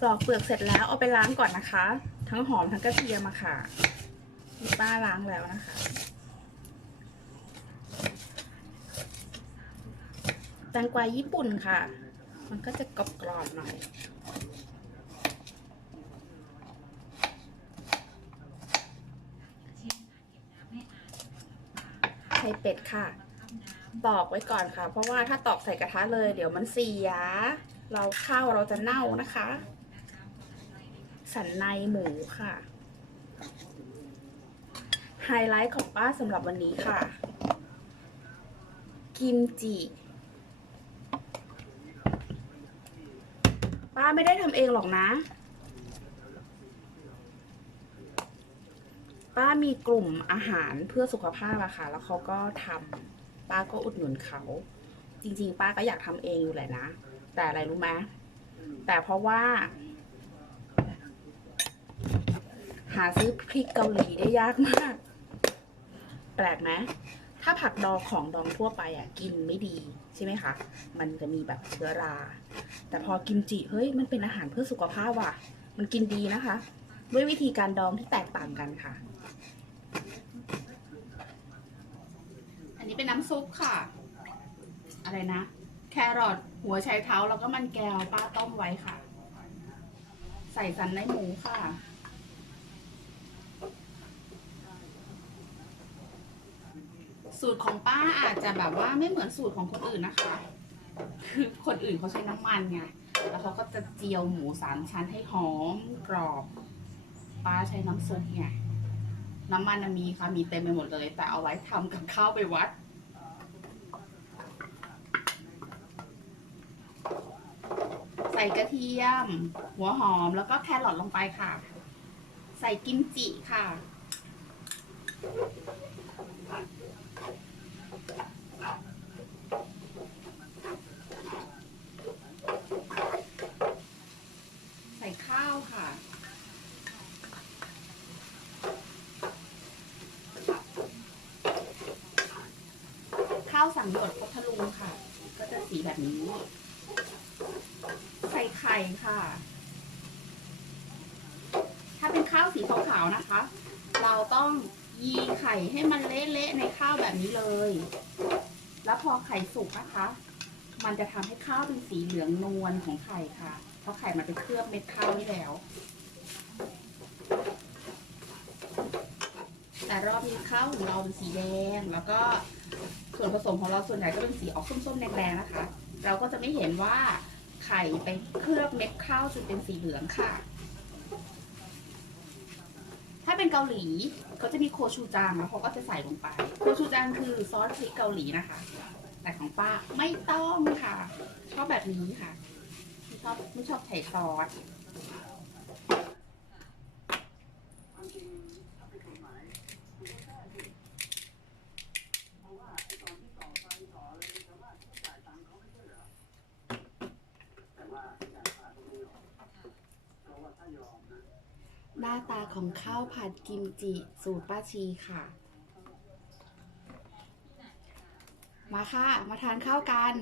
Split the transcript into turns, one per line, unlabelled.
ปลอกเปลือกเสร็จแล้วเอาไปล้างก่อนนะคะ ทั้งหอมทั้งกระเทียมอะค่ะป้าล้างแล้วนะคะ แตงกวาญี่ปุ่นค่ะ มันก็จะกรอบๆหน่อย ข่เป็ดค่ะ ตอกไว้ก่อนค่ะ เพราะว่าถ้าตอกใส่กระทะเลย เดี๋ยวมันเสีย เราข้าวเราจะเน่านะคะ สันในหมูค่ะ ไฮไลท์ของป้าสำหรับวันนี้ค่ะ กิมจิป้าไม่ได้ทำเองหรอกนะ ป้ามีกลุ่มอาหารเพื่อสุขภาพอะค่ะ แล้วเขาก็ทำป้าก็อุดหนุนเขา จริง ๆ ป้าก็อยากทำเองอยู่แหละนะ แต่อะไรรู้ไหมแต่เพราะว่า หาซื้อพริกเกาหลีได้ยากมาก แปลกไหมถ้าผักดองของดองทั่วไปอะ กินไม่ดีใช่ไหมคะ มันจะมีแบบเชื้อรา แต่พอกิมจิเฮ้ยมันเป็นอาหารเพื่อสุขภาพว่ะ มันกินดีนะคะ ด้วยวิธีการดองที่แตกต่างกันค่ะ อันนี้เป็นน้ำซุปค่ะ อะไรนะ แครอทหัวไชเท้าแล้วก็มันแก้วป้าต้มไว้ค่ะ ใส่สันในหมูค่ะสูตรของป้าอาจจะแบบว่าไม่เหมือนสูตรของคนอื่นนะคะ คือคนอื่นเขาใช้น้ำมันไง แล้วเขาก็จะเจียวหมูสามชั้นให้หอมกรอบ ป้าใช้น้ำซุปไงน้ำมันน่ะมีค่ะ มีเต็มไปหมดเลย แต่เอาไว้ทำกับข้าวไปวัด ใส่กระเทียม หัวหอมแล้วก็แครอทลงไปค่ะ ใส่กิมจิค่ะ ใส่ข้าวค่ะ ข้าวสังหยดพัทลุงค่ะ ก็จะสีแบบนี้ ใส่ไข่ค่ะ ถ้าเป็นข้าวสีขาวๆนะคะ เราต้องยีไข่ให้มันเละๆในข้าวแบบนี้เลย แล้วพอไข่สุกนะคะ มันจะทำให้ข้าวเป็นสีเหลืองนวลของไข่ค่ะ เพราะไข่มันไปเคลือบเม็ดข้าวนี่แล้ว แต่รอบนี้ข้าวของเราเป็นสีแดง แล้วก็ส่วนผสมของเราส่วนใหญ่ก็เป็นสีออกส้มๆแดงๆนะคะ เราก็จะไม่เห็นว่าไข่ไปเคลือบเม็ดข้าวจนเป็นสีเหลืองค่ะ ถ้าเป็นเกาหลีเขาจะมีโคชูจังแล้วเขาก็จะใส่ลงไป โคชูจังคือซอสพริกเกาหลีนะคะ แต่ของป้าไม่ต้องค่ะ ชอบแบบนี้ค่ะไม่ชอบไม่ชอบใส่ซอส หน้าตาของข้าวผัดกิมจิ สูตรป้าชีค่ะ มาค่ะ มาทานข้าวกัน